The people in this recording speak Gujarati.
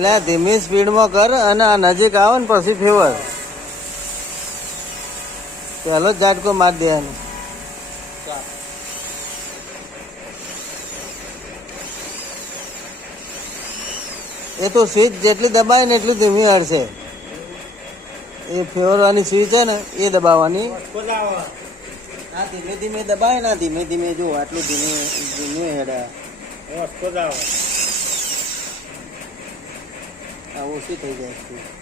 એટલે ધીમી સ્પીડમાં કર અને આ નજીક આવે ને પછી ફેવર પહેલો જ ઝાટકો મારી દેવાનો. એ તો સ્વિચ જેટલી દબાય ને એટલી ધીમી હડશે. એ ફેવરવાની સ્વિચ છે ને એ દબાવવાની. હા ધીમે ધીમે દબાય ના ધીમે ધીમે જો આટલું ધીમે હેડા આ ઓછી થઈ જાય.